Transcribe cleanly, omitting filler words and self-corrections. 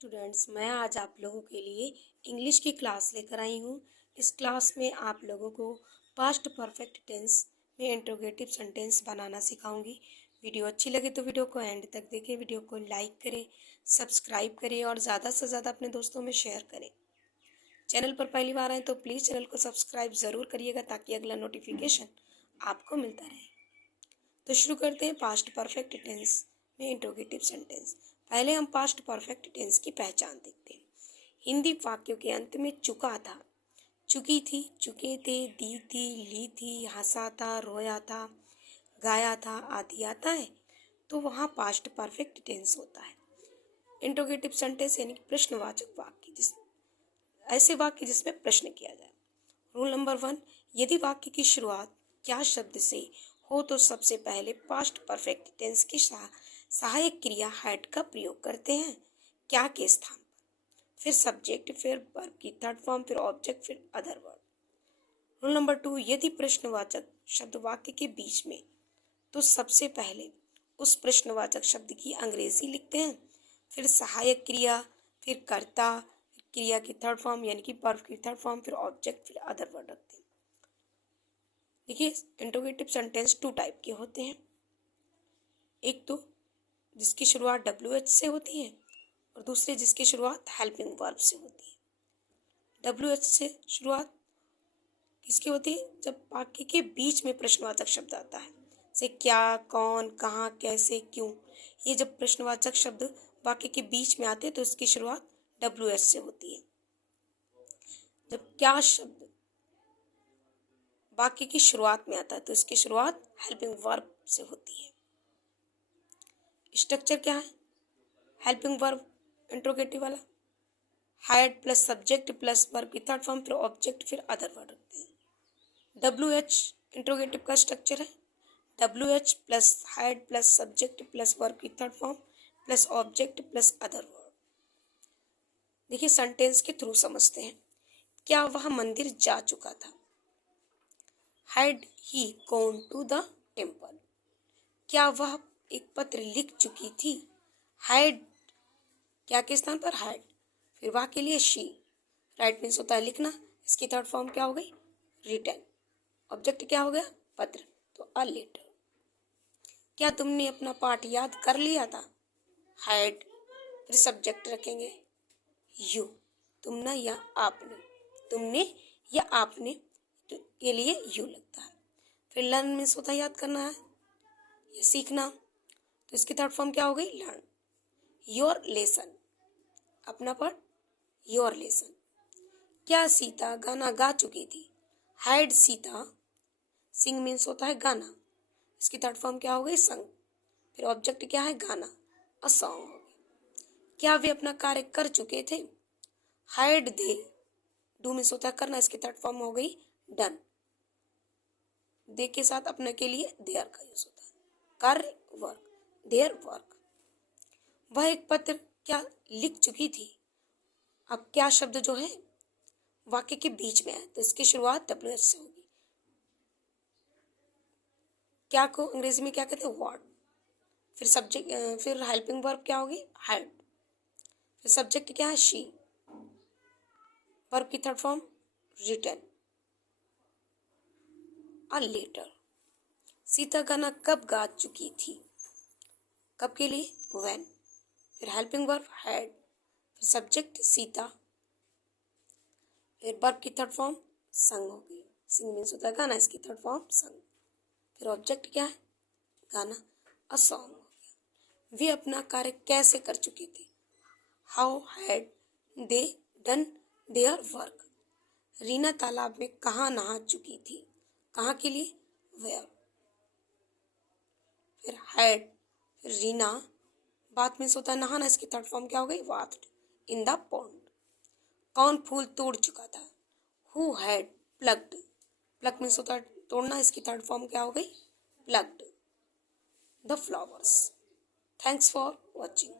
Students, मैं आज आप लोगों के लिए इंग्लिश की क्लास लेकर आई हूँ। इस क्लास में आप लोगों को पास्ट परफेक्ट टेंस में इंट्रोगेटिव सेंटेंस बनाना सिखाऊंगी। वीडियो अच्छी लगे तो वीडियो को एंड तक देखें, वीडियो को लाइक करें, सब्सक्राइब करें और ज़्यादा से ज़्यादा अपने दोस्तों में शेयर करें। चैनल पर पहली बार आए तो प्लीज़ चैनल को सब्सक्राइब ज़रूर करिएगा ताकि अगला नोटिफिकेशन आपको मिलता रहे। तो शुरू करते हैं पास्ट परफेक्ट टेंस में इंट्रोगेटिव सेंटेंस। पहले हम पास्ट परफेक्ट टेंस की पहचान देखते हैं। हिंदी वाक्यों के अंत में चुका था, चुकी थी, चुके थे, दी थी, ली थी, हंसा था, रोया था, गाया था आदि आता है तो वहाँ पास्ट परफेक्ट टेंस होता है। इंट्रोगेटिव सेंटेंस यानी प्रश्नवाचक वाक्य, ऐसे वाक्य जिसमें प्रश्न किया जाए। रूल नंबर 1, यदि वाक्य की शुरुआत क्या शब्द से हो तो सबसे पहले पास्ट परफेक्ट टेंस की सहायक क्रिया हैड का प्रयोग करते हैं क्या के स्थान पर, फिर सब्जेक्ट, फिर वर्ब की थर्ड फॉर्म, फिर ऑब्जेक्ट, फिर अदर वर्ड। रूल नंबर 2, यदि प्रश्नवाचक शब्द वाक्य के बीच में तो सबसे पहले उस प्रश्नवाचक शब्द की अंग्रेजी लिखते हैं, फिर सहायक क्रिया, फिर कर्ता, क्रिया की थर्ड फॉर्म यानी कि वर्ब की थर्ड फॉर्म, फिर ऑब्जेक्ट, फिर अदर वर्ड रखते हैं। देखिए, इंट्रोगेटिव सेंटेंस 2 टाइप के होते हैं। एक तो जिसकी शुरुआत WH से होती है और दूसरे जिसकी शुरुआत हेल्पिंग वर्ब से होती है। WH से शुरुआत किसकी होती है? जब वाक्य के बीच में प्रश्नवाचक शब्द आता है, जैसे क्या, कौन, कहाँ, कैसे, क्यों। ये जब प्रश्नवाचक शब्द वाक्य के बीच में आते हैं तो इसकी शुरुआत WH से होती है। जब क्या शब्द वाक्य की शुरुआत में आता है तो इसकी शुरुआत हेल्पिंग वर्ब से होती है। स्ट्रक्चर क्या है हेल्पिंग वर्ब इंट्रोगेटिव वाला? Had plus subject plus verb की थर्ड फॉर्म, फिर ऑब्जेक्ट, फिर अदर वर्ड रखते हैं। WH इंट्रोगेटिव का स्ट्रक्चर है WH plus had plus subject plus verb की third form plus object plus other word. देखिए, सेंटेंस के थ्रू समझते हैं। क्या वह मंदिर जा चुका था? Had he gone to the temple. क्या वह एक पत्र लिख चुकी थी? हैड क्या के स्थान पर हैड, फिर वह के लिए शी। राइट मीन्स होता है लिखना, इसकी थर्ड फॉर्म क्या हो गई? रिटन। ऑब्जेक्ट क्या हो गया? पत्र, तो अ लेटर। क्या तुमने अपना पाठ याद कर लिया था? हैड, फिर सब्जेक्ट रखेंगे यू, तुमने या आपने, तुमने या आपने के लिए यू लगता है। फिर लर्न मीन्स होता है याद करना है या सीखना, तो इसकी थर्ड फॉर्म क्या हो गई? लर्न। योर लेसन, अपना पढ़, योर लेसन। क्या सीता गाना गा चुकी थी? हैड सीता, सिंग मीन्स होता है गाना, इसकी थर्ड फॉर्म क्या हो गई? संग, फिर ऑब्जेक्ट क्या है? गाना, अ सॉन्ग हो गई। क्या वे अपना कार्य कर चुके थे? हैड दे, डू मीन्स होता है करना, इसकी थर्ड फॉर्म हो गई डन। दे के साथ अपने के लिए देयर का यूज होता है, कार्य, वर्क, देयर वर्क। वह एक पत्र क्या लिख चुकी थी? अब क्या शब्द जो है वाक्य के बीच में है तो इसकी शुरुआत WH से होगी। क्या को अंग्रेजी में क्या कहते हैं? व्हाट। फिर सब्जेक्ट, फिर हेल्पिंग वर्ब क्या होगी? हैड। फिर सब्जेक्ट क्या है? शी। वर्ब की third form written, a letter. Sita गाना कब गा चुकी थी? कब के लिए? व्हेन। फिर हेल्पिंग वर्ब हैड, फिर सब्जेक्ट सीता, फिर वर्ब की थर्ड फॉर्म संग होगी, सिंग मीन्स होता है गाना, इसकी थर्ड फॉर्म संग, फिर ऑब्जेक्ट क्या है? गाना, अ सॉन्ग हो गया। वे अपना कार्य कैसे कर चुके थे? How had they done their work. Reena तालाब में कहाँ नहा चुकी थी? कहाँ के लिए? वेयर। फिर हैड, फिर रीना, बात मीन्स होता है नहाना, इसकी थर्ड फॉर्म क्या हो गई? Bathed in the pond. कौन फूल तोड़ चुका था? Who had plucked, pluck means होता है तोड़ना, इसकी थर्ड फॉर्म क्या हो गई? Plucked the flowers. Thanks for watching.